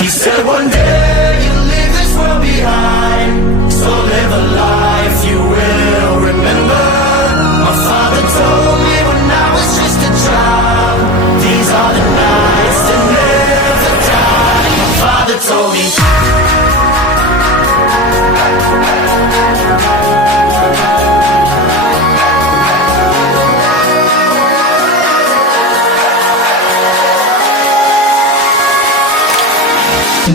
He said one day you'll leave this world behind, so live a life you will remember. My father told me when I was just a child, these are the nights that never die. My father told me